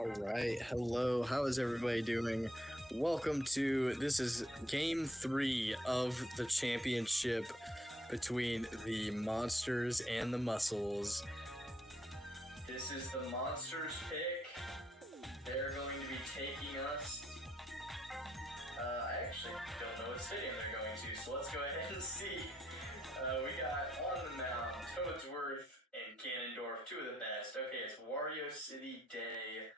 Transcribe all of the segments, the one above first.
All right. Hello. How is everybody doing? Welcome to this is game 3 of the championship between the Monsters and the Muscles. This is the Monsters pick. They're going to be taking us. I actually don't know what stadium they're going to, so let's go ahead and see. We got on the mound Toadsworth and Ganondorf, two of the best. Okay, it's Wario City Day.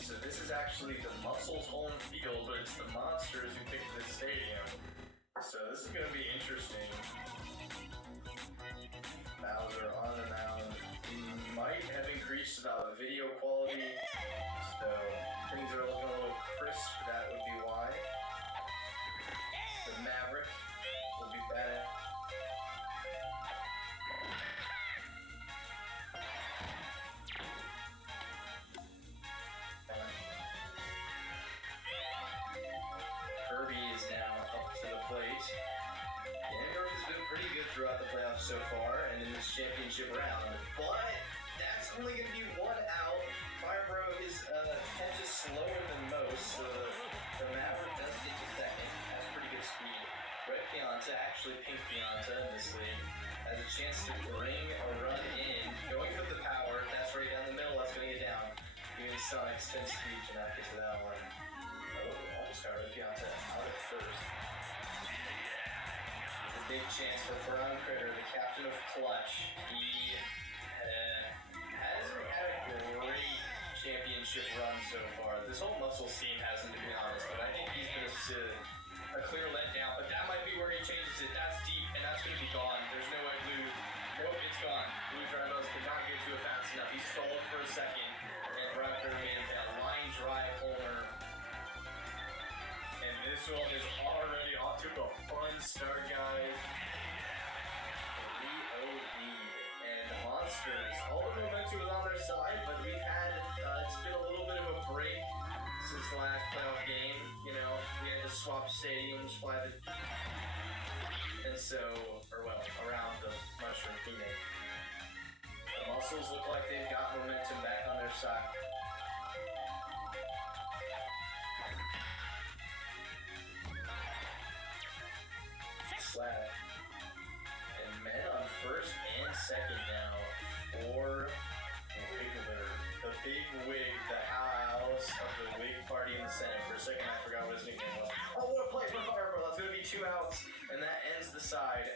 So this is actually the Muscles home field, but it's the Monsters who picked this stadium. So this is going to be interesting. Bowser on the mound. Might have increased about video quality, so things are looking a little crisp. That would be why. The Maverick will be bad. Kirby is now up to the plate. Ganondorf has been pretty good throughout the playoffs so far and in this championship round, but that's only going to be one out. Firebro is catch is slower than most, so the Maverick does get to second. Has pretty good speed. Red Pianta, actually pink Pianta in this league, has a chance to bring a run in. Going for the power, that's right down the middle, that's going to get down. Giving Sonic's 10 speed to not get to that one. Oh, almost got Red Pianta out at first. There's a big chance for Brown Critter, the captain of Clutch. He hasn't had a great championship run so far. This whole Muscles team hasn't, to be honest, but I think he's going to a clear letdown, but that might be where he changes it. That's deep, and that's going to be gone. There's no way Blue. Nope, it's gone. Blue Drivos could not get to it fast enough. He stalled for a second, and Brown Critter made that line drive homer. And this one is already off to a fun start, guys. VOD and Monsters. All the momentum was on their side, but we've had, it's been a little bit of a break since the last playoff game. You know, we had to swap stadiums, and so, around the Mushroom Phoenix. The Muscles look like they've got momentum back on their side. Slap. And men on first and second now for Wiggler. The big wig, the house of the wig party in the Senate. For a second, I forgot what his nickname was. Oh, what a play for Firebro. That's going to be 2 outs, and that ends the side.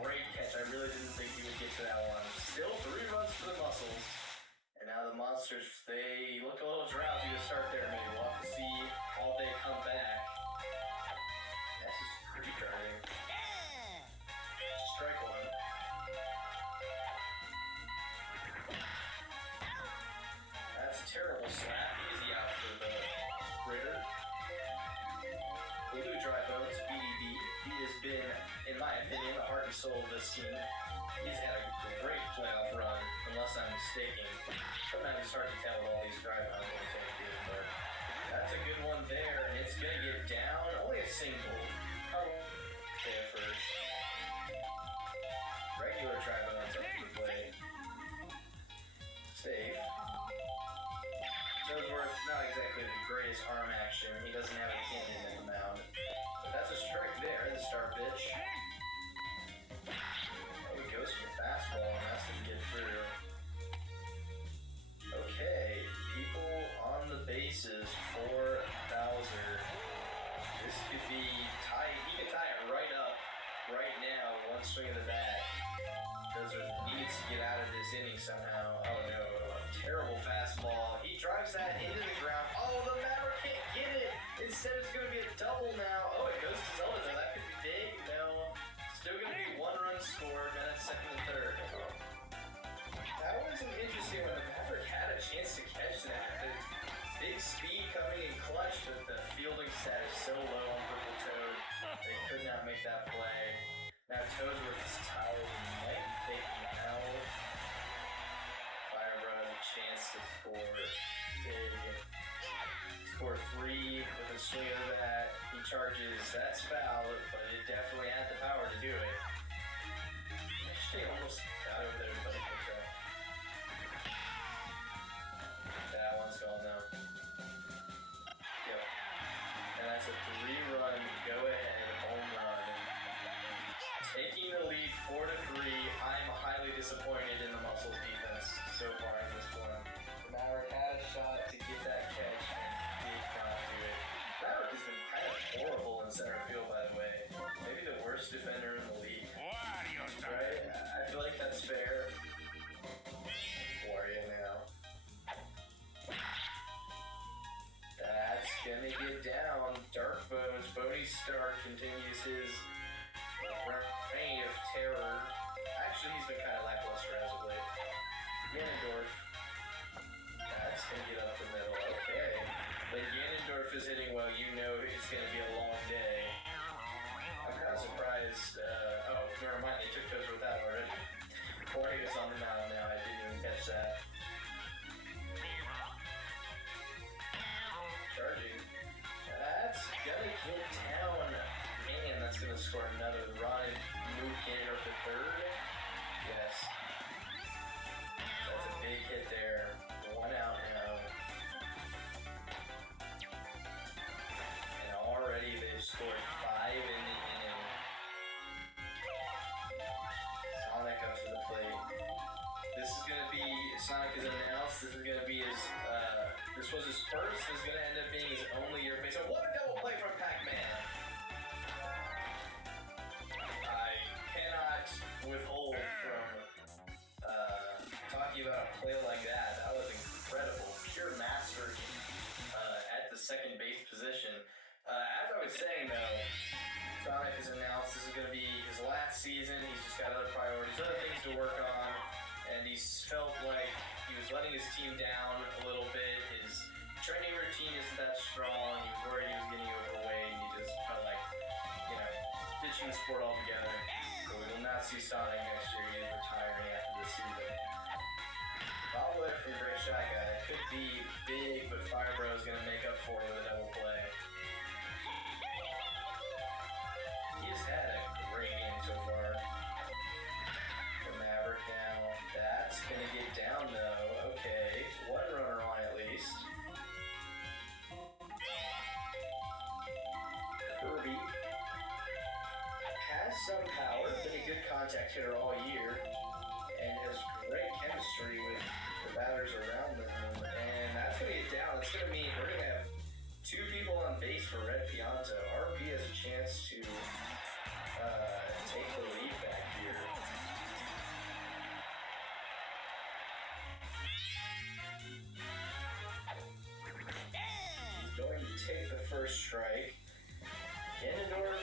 Great catch. I really didn't think he would get to that one. Still 3 runs for the Muscles. And now the Monsters, they look a little drowsy to start there, maybe. We'll have to see how they come back. Ness is pretty driving. Strike one. That's a terrible slap. Easy out for the Ritter. Blue Dry Bones, BDB. He has been, in my opinion, the heart and soul of this team. He's had a great playoff run, unless I'm mistaken. Sometimes it's hard to tell with all these dry bones what it's going to do, but that's a good one there, and it's going to get down. Only a single. There first. Regular dry bones up to the plate. Safe. Toadsworth, not exactly the greatest arm action. He doesn't have a cannon in the mound. But that's a strike there, the star pitch. Oh, he goes for the fastball, and that's going to get through. Okay, people on the bases for Bowser. This could be tight. He could tie it right up right now, one swing of the bat. Bowser needs to get out of this inning somehow. Oh no, a terrible fastball. He drives that into the ground. Oh, the Maverick can't get it. Instead, it's going to be a double now. Oh, it goes to Zelda. That could be big. No. Still going to be 1 run scored. Man, that's second and third. That was an interesting one. The Maverick had a chance to catch that. The big speed coming in clutch, but the fielding stat is so low on Purple Toad. They could not make that play. Now Toadsworth is tired and might be taking out. Firebro has a chance to score big. Score 3 with a swing of the bat. He charges. That's foul, but it definitely had the power to do it. Actually, almost got over there, but I think that. one's gone now. Yep. And that's a 3-run go-ahead home run. Taking the lead 4-3. I'm highly disappointed in the Muscles defense so far in this one. Maverick had a shot to get that catch and did not do it. Maverick has been kind of horrible in center field, by the way. Maybe the worst defender in the league. Right? I feel like that's fair. Wario now. That's gonna get down. Dark Bones. Boney Stark continues his reign of terror. Actually, he's been kind of lackluster as of late. Ganondorf. That's gonna get up the middle. Okay. When Ganondorf is hitting well, you know it's gonna be a long day. I'm kind of surprised. Oh, never mind. They took those with that already. Wario's on the mound now. I didn't even catch that. Charging. That's gonna get down. Man, that's gonna score another run. Move Ganondorf to third. Yes. That's a big hit there. 1 out now. And already they've scored 5 in the inning. Sonic up to the plate. This is gonna be, Sonic is announced, this is gonna be his, this was his first, this is gonna end up being his only year base. So what a double play from Pac-Man! I cannot withhold from, talking about a play like that. That was incredible. Pure mastery, at the second base position. As I was saying though, Sonic has announced this is going to be his last season. He's just got other priorities, other things to work on, and he's felt like he was letting his team down a little bit. His training routine isn't that strong. He was worried he was getting overweight. He just felt like, you know, ditching the sport altogether. So we will not see Sonic next year. He is retiring after this season. Bobblehead from Great Shot Guy. Could be big, but Firebro is going to make up for it with a double play. He has had a great game so far. The Maverick now. That's going to get down though. Okay. 1 runner on at least. Kirby has some power. Been a good contact hitter all year. And has great chemistry with the batters around them. And that's going to get down. That's going to mean we're going to have 2 people on base for Red Pianta. RP has a chance to take the lead back here. He's going to take the first strike. Ganondorf,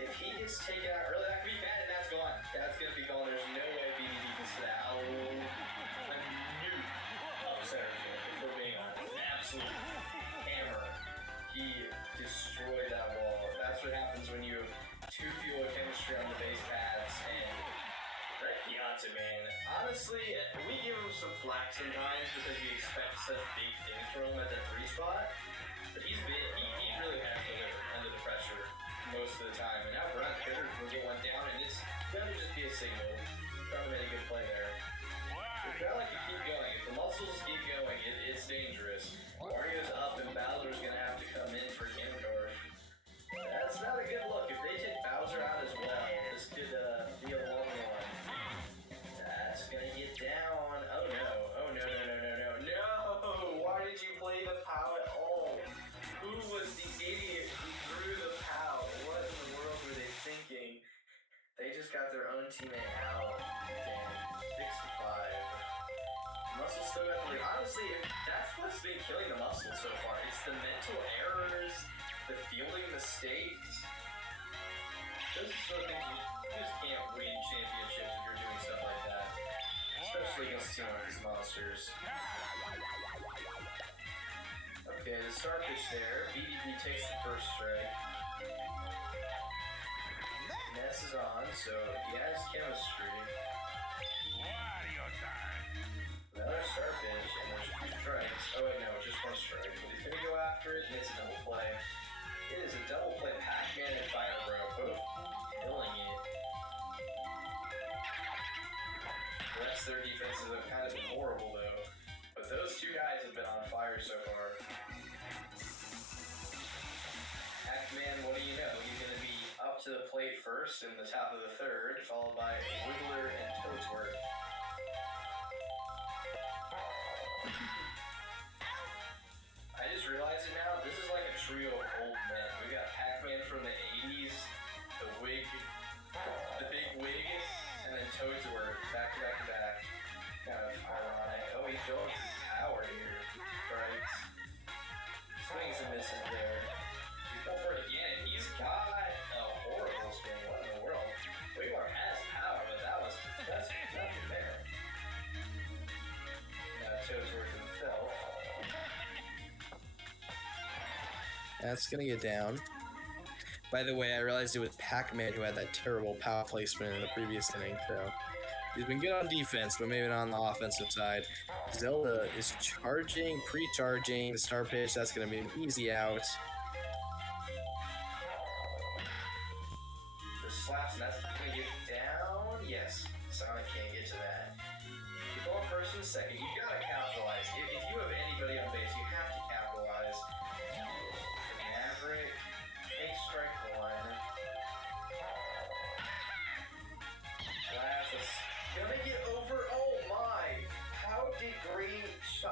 if he gets taken out early, that could be bad, and that's gone. That's going to be gone. There's no way BDD gets to that. A new upsetter field, if we're being honest. An absolute hammer. He destroyed that ball. That's what happens when you have 2 people with chemistry on the base paths, and Red Pianta, man. Honestly, we give him some flack sometimes because we expect such big things from him at the 3 spot. But he really has delivered under the pressure most of the time. And now Brent Hitters will get one down, and it's gonna just be a signal. Probably made a good play there. It's not like you keep going. If the Muscles keep going, it's dangerous. Wario's up, and Bowser's gonna have to come in for Ganondorf. That's not a good look. If they take Bowser out as well, this could be a long one. That's gonna get down. Oh no. Oh no, no, no, no, no. No! Why did you play the POW at all? Who was the idiot who threw the POW? What in the world were they thinking? They just got their own teammate out. Damn. 6-5. Muscles still got the lead. Honestly, that's what's been killing the Muscles so far. It's the mental errors, the fielding mistakes. Those are sort of things you just can't win championships if you're doing stuff like that. Especially against a team like these monsters. Okay, the start pitch there. BDB takes the first strike. Ness is on, so he has chemistry. Another start pitch, and there's 2 strikes. Oh wait, no, just 1 strike. But he's gonna go after it, and it's a double play. It is a double play. Pac-Man and Firebro both killing it. The rest of their defenses have kind of been horrible though. But those 2 guys have been on first in the top of the third, followed by Wiggler and Toadsworth. I just realized it now, this is like a trio of old men. We got Pac-Man from the 80s, the wig, the big wig, and then Toadsworth, back to back to back. Kind of ironic. Oh, he's going through power here. Right. Swings and misses there. He's going for it again. He's got a horrible swing. What in the world? Wiggler has power, but that's nothing there. Now Toadsworth himself. That's going to get down. By the way, I realized it was Pac-Man who had that terrible power placement in the previous inning, so he's been good on defense, but maybe not on the offensive side. Zelda is charging, pre-charging the star pitch. That's going to be an easy out. The slaps, and that's going to get down. Yes, Sonic can't get to that. You're going first and second. You got to capitalize. If you have anybody on base, you have to capitalize. Maverick takes strike one. Glass is gonna get over. Oh my! How did Great Shy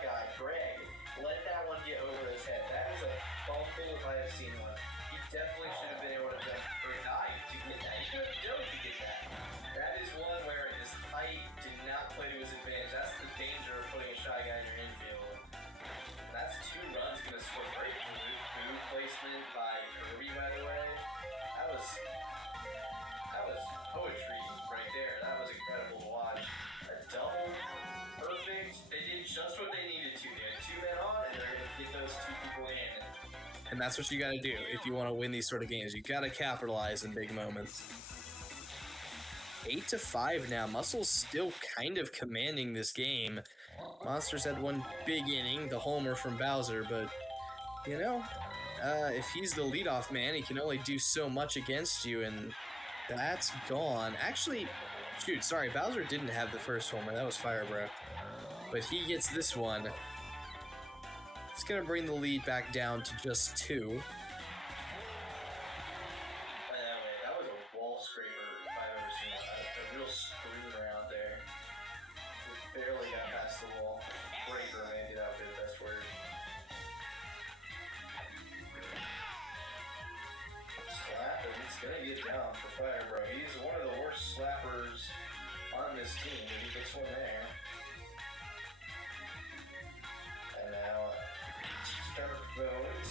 Guy Greg let that one get over his head? That is a fumble if I have seen one. He definitely should have been able to jump or dive to get that. He could have jumped to get that. That is one where his height did not play to his advantage. That's the danger of putting a Shy Guy in your infield. That's 2 runs gonna score. Great blue placement by Kirby, by the way. That was poetry right there. That was incredible to watch. A double, perfect. They did just what they needed to. They had 2 men on, and they're gonna get those 2 people in. And that's what you got to do if you want to win these sort of games. You got to capitalize in big moments. 8-5 now. Muscle's still kind of commanding this game. Monsters had one big inning, the homer from Bowser, but, you know, if he's the leadoff man, he can only do so much against you, and that's gone. Actually, shoot, sorry, Bowser didn't have the first homer. That was Firebro. But he gets this one. It's going to bring the lead back down to just 2. That was a wall scraper if I've ever seen one. A real screamer out there. We barely got past the wall. Scraper, maybe that would be the best word. Slap, and it's going to get down for Firebro. He's one of the worst slappers on this team, but he gets one there. And now Stark goes,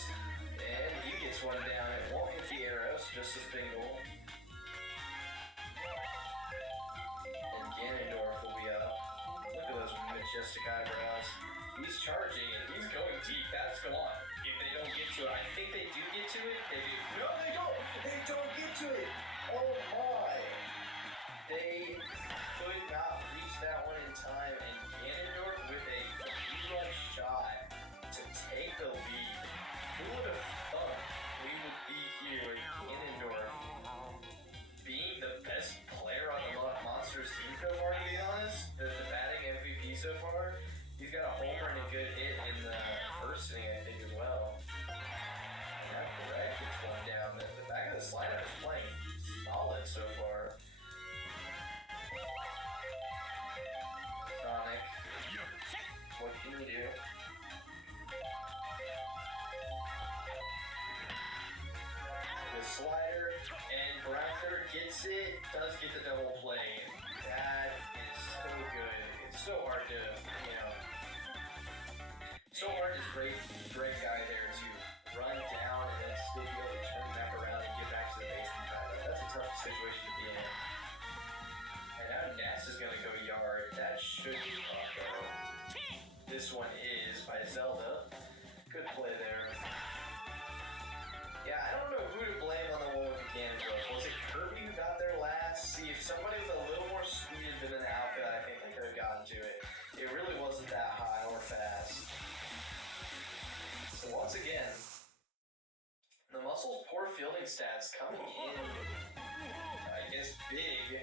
and he gets one down. It won't hit the arrows, just a single. And Ganondorf will be up. Look at those majestic eyebrows. He's charging, and he's going deep. That's gone. If they don't get to it, I think they do get to it. They do. No, they don't. They don't get to it. Oh my! They could not reach that one in time, and Ganondorf with a 3-run shot to take the lead. Who would have thought we would be here with Ganondorf being the best player on the Monsters team so far, to be honest? The batting MVP so far. He's got a homer and a good hit in the first inning, I think, as well. Yeah, correct. It's going down. The back of the slider is playing solid so far. Sonic, what can you do? The slider, and Browner gets it, does get the double play. That is so good. It's so hard to, so hard to break guy there to run down and then still be able to turn back around and get back to the base in time. That's a tough situation to be in. And now Ness is going to go yard. That should be Taco. This one is by Zelda. Good play there. Yeah, I don't know who to blame on the one with the Ganondorf. Was it Kirby who got there last? See, if somebody with a little more speed had been in the outfield, I think they could have gotten to it. It really wasn't that high or fast. So once again, the Muscles' poor fielding stats coming in, I guess, big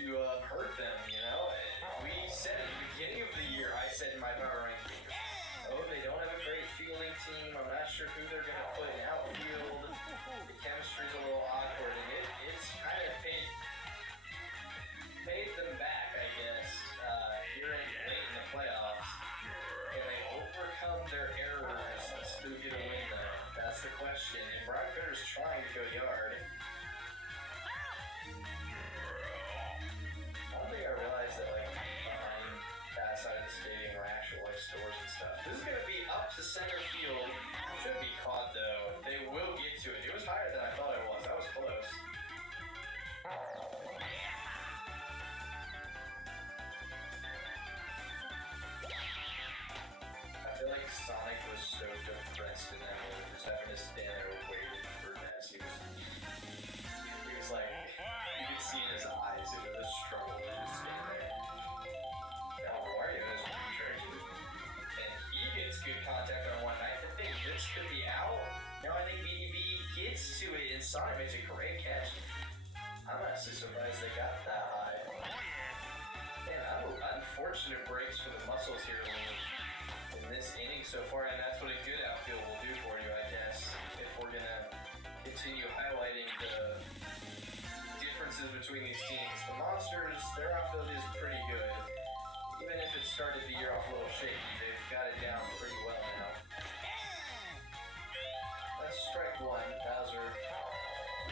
to hurt them, We said at the beginning of the year, I said in my power ranking, they don't have a great fielding team. I'm not sure who they're going to put in outfield. The chemistry's a little awkward, and just stand there waiting for Ness. He was like, you could see in his eyes, it was a struggle to just stand there. Now Wario is tricky, and he gets good contact on one. I think this could be out. Now I think BDB gets to it, and Sonic makes a great catch. I'm actually surprised they got that high. Yeah, unfortunate breaks for the muscles here in this inning so far, and that's what a good outfield will do for you, I guess. If we're gonna continue highlighting the differences between these teams. The Monsters, their outfield is pretty good. Even if it started the year off a little shaky, they've got it down pretty well now. That's strike one. Bowser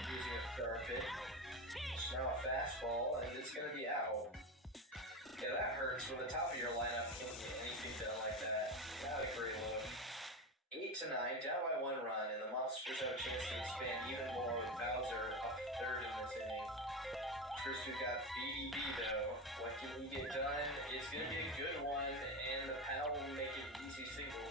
using a star pitch. Now a fastball, and it's gonna be out. Yeah, that hurts. With the top of your lineup, can't get anything done like that. Not a great look. 8-9, down by 1 run, and the Monsters have a chance to expand even more with Bowser up third in this inning. First, we've got BDB though. What can he get done? It's gonna be a good one, and the PAL will make it easy single.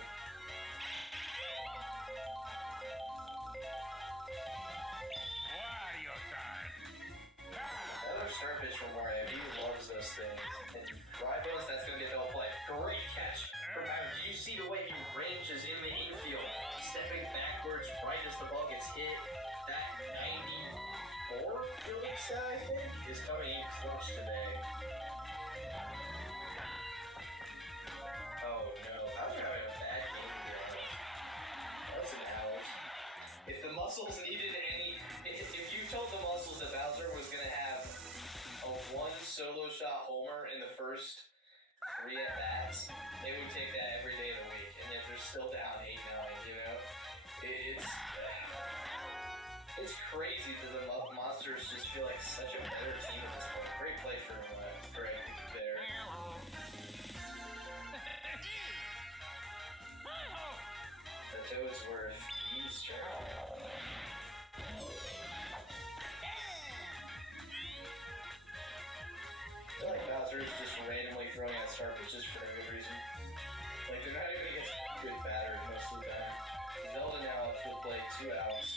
Another start pitch from Mario. He loves those things. And Rivals, that's going to get double play. Great catch from Bowser. Did you see the way he ranges in the infield? Stepping backwards right as the ball gets hit. That 94 fielding set, I think, is coming in clutch today. Oh no, Bowser having a bad game, to be honest. That's an out. If the Muscles needed any... If you told the Muscles that Bowser was going to have a 1 solo shot homer in the first 3 at-bats, they would take that every day of the week, and yet they're still down 8-9, you know? It's crazy that the Monsters just feel like such a better team at this point. Great play from Greg there. The Toadsworth, Easter. I feel like Bowser is just randomly throwing out star pitches for no good reason. Like, they're not even against good batters most of the time. Zelda now up to the plate, 2 outs.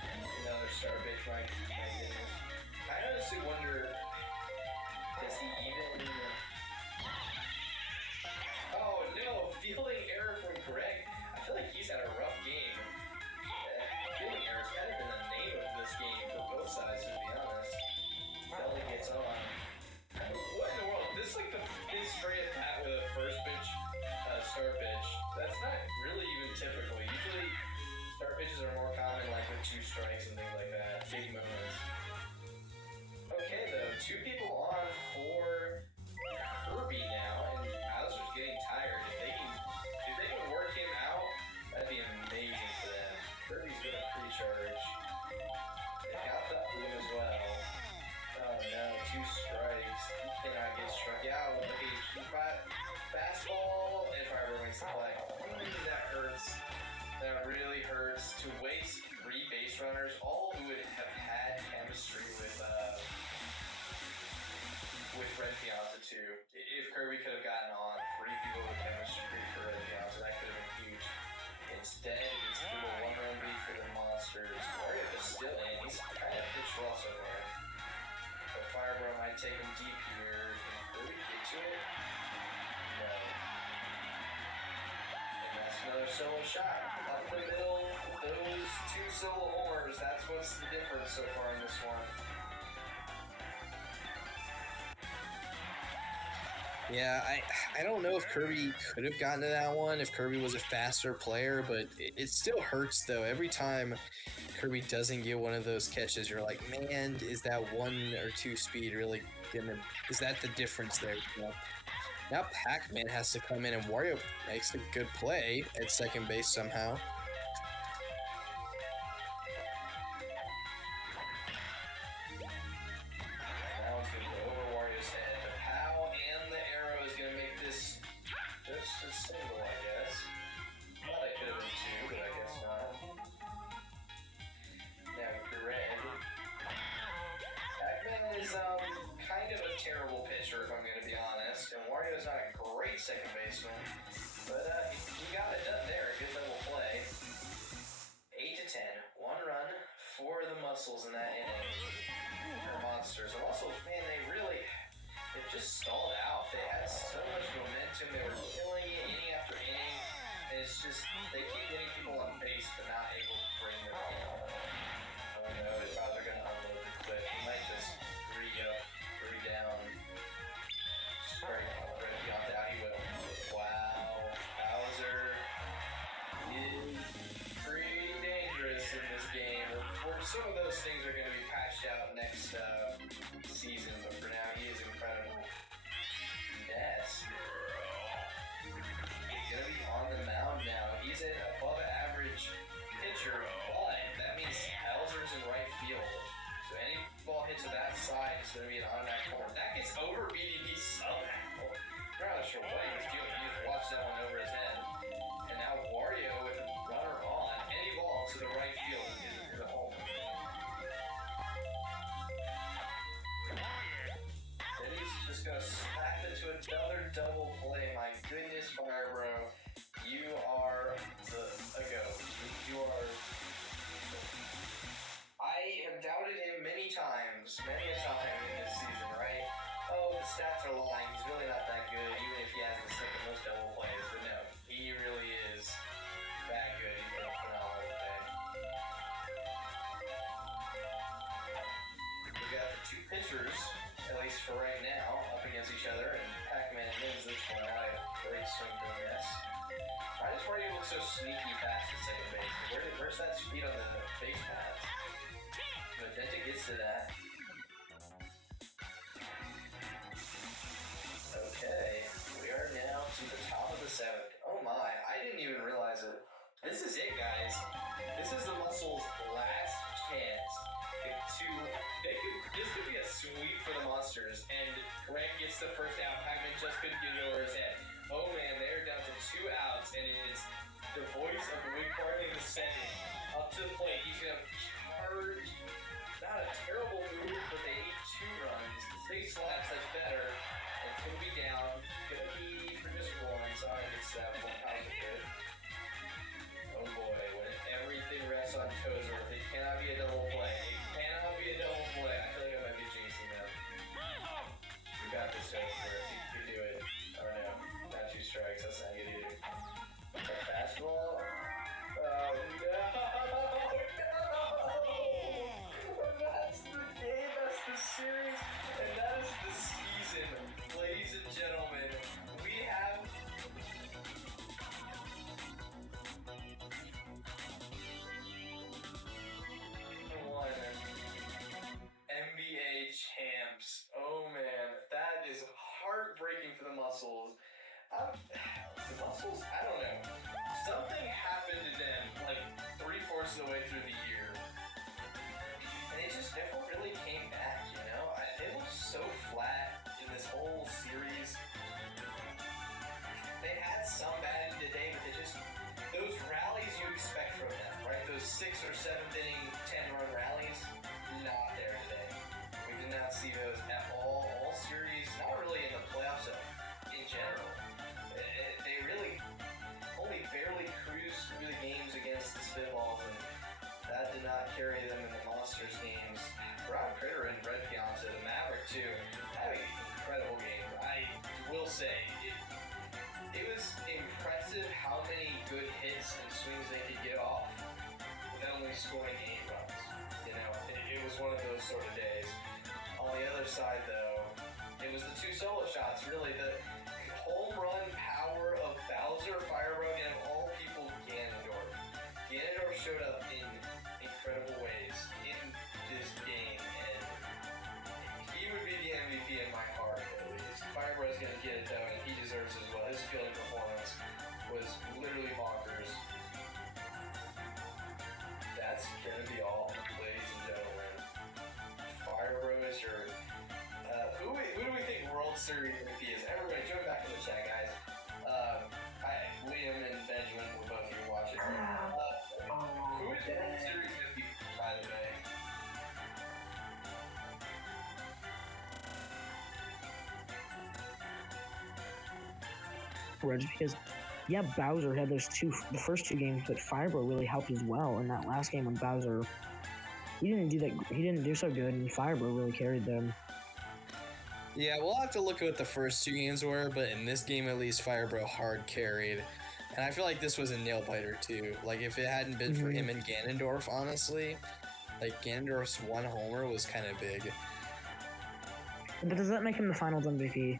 Another star pitch, my goodness. I honestly wonder, does he even... Oh no, fielding error from Greg. I feel like he's had a rough game. Fielding error has kind of been the name of this game for both sides, to be honest. Zelda gets on. What in the world? This is like the big straight at bat with a first pitch, start pitch. That's not really even typical. Usually, start pitches are more common, like with 2 strikes and things like that. Big moments. Okay, though, 2 people on for Kirby now, and Bowser's getting tired. If they can work him out, that'd be amazing for them. Kirby's gonna pre-charge. They got the boom as well. Oh no, 2 strikes. He cannot get struck out. Okay, fastball, and Firebird makes the play. That hurts. That really hurts. To waste 3 base runners, all who would have had chemistry with Red Pianta too. If Kirby could have gotten on 3 people with chemistry for Red Pianta, that could have been huge. Instead, it's still a 1-run lead for the Monsters. Wario is still in. He's kind of pitched well so far. But Firebro might take him deep here. Can Kirby get to it? No. And that's another solo shot. Up the middle, those 2 solo homers. That's what's the difference so far in this one. Yeah, I don't know if Kirby could have gotten to that one if Kirby was a faster player, but it still hurts though. Every time Kirby doesn't get one of those catches, you're like, man, is that 1 or 2 speed really gonna? Is that the difference there? You know? Now Pac-Man has to come in, and Wario makes a good play at second base somehow. Second baseman, but he got it done there. Good double play. for the Muscles in that inning. Or Monsters. The Muscles, man, they've just stalled out. They had so much momentum. They were killing it inning after inning. And it's just, they keep getting people on base, but not able to bring them home. Oh no, they're probably going to unload the clip. He might just three down. Strike Pianta. He will. Wow. Bowser is pretty dangerous in this game. Some of those things are going to be patched out next season, but for now, he is incredible. Ness is going to be on the mound now. He's an above average pitcher, but that means Bowser's in right field. So any ball hit to that side is going to be an automatic home run. That gets over BDB somehow. I'm not sure what he was doing. He just watched that one over his head. And now Wario with a runner on. Any ball to the right field is a home. City's just going to slap into another double play. My goodness, Fire Bro. You are a goat. You are... I have doubted him many a time in this season, right? Oh, the stats are lying. He's really not that good, even if he has the second most double plays. But no, he really is that good. He's been a phenomenal day. We got the two pitchers, at least for right now, up against each other, and Pac-Man wins this one out. A great swing from Ness. Why does Wario look so sneaky past the second base? Where's that speed on the base paths? Magenta gets to that. Okay, we are now to the top of the seventh. Oh my, I didn't even realize it. This is it, guys. This is the Muscles' last chance this could be a sweep for the Monsters, and Greg gets the first out. Pac-Man just couldn't get it over his head. Oh man, they're down to 2 outs, and it is the voice of Wig Party the second up to the plate. He's gonna charge. Not a terrible move, but they need 2 runs. 6 slaps, that's better. And it's gonna be down. Gonna be for just 1, so I guess that 1 positive. Oh boy, when everything rests on Tozer, it cannot be a double play. It cannot be a double play. I feel like I might be jinxing them. We got this, Tozer. You can do it. Oh no, not 2 strikes. That's not good either. A fastball. Oh no! That's the game, that's the series, and that is the season. Ladies and gentlemen, we have one MBA champs. Oh man, that is heartbreaking for the Muscles. The Muscles, I don't know. Something happened to them like 3/4 of the way through the year. And they just never really came back, you know? They looked so flat in this whole series. They had some batting today, but those rallies you expect from them, right? Those 6th or 7th inning, 10-run rallies, not there today. We did not see those at all series, not really in the playoffs in general. They really only barely cruised through the games against the Spitballs, and that did not carry them in the Monsters games. Rob Critter and Red Pianta, the Maverick too, having an incredible game. I will say, it was impressive how many good hits and swings they could get off without only scoring 8 runs. You know, it was one of those sort of days. On the other side though, it was the 2 solo shots, really. The home run power of Bowser, Firebug, and of all people, Ganondorf. Ganondorf showed up in incredible ways in this game, and he would be the MVP in my heart, at least. Firebug's gonna get it though, and he deserves it as well. His fielding performance was literally bonkers. That's gonna be all, ladies and gentlemen. Firebug is your... who do we think World Series MVP is? Everybody, join back in the chat, guys. Liam and Benjamin will both here watching. Who is World Series MVP, by the way? Because Bowser had the first 2 games, but Firebro really helped as well in that last game when Bowser He didn't do that. He didn't do so good, and Firebro really carried them. Yeah, we'll have to look at what the first 2 games were, but in this game at least, Firebro hard carried. And I feel like this was a nail-biter too. Like, if it hadn't been for him and Ganondorf, honestly, like, Ganondorf's 1 homer was kind of big. But does that make him the Finals MVP?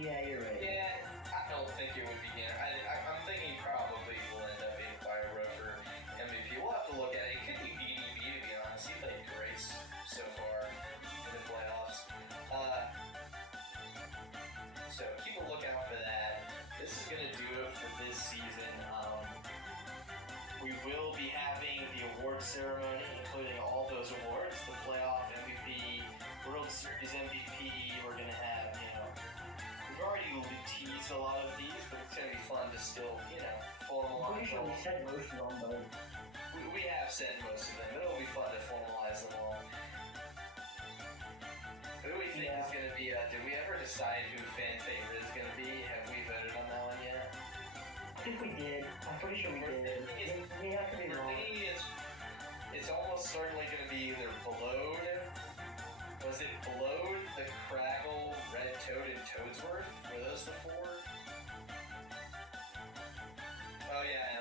Yeah, you're right. Yeah, I don't think it would be Ganondorf. I'm thinking probably will end up being Firebro for MVP. We'll have to look at it. It could be BDB, to be honest. He played great so far in the playoffs. So keep a lookout for that. This is going to do it for this season. We will be having the award ceremony, including all those awards, the playoff MVP, World Series MVP. We're going to have, we've already teased a lot of these, but it's going to be fun to still, formalize. I'm pretty sure we said most of them, but We have said most of them. It'll be fun to formalize them all. Who do we think is going to be, did we ever decide who fan favorite is going to be? Have we voted on that one yet? I think we did. I'm pretty sure we did. We have to be wrong. It's almost certainly going to be either Blode. Was it Blode, the Craggle, Red Toad, and Toadsworth? Were those the 4? Oh yeah, and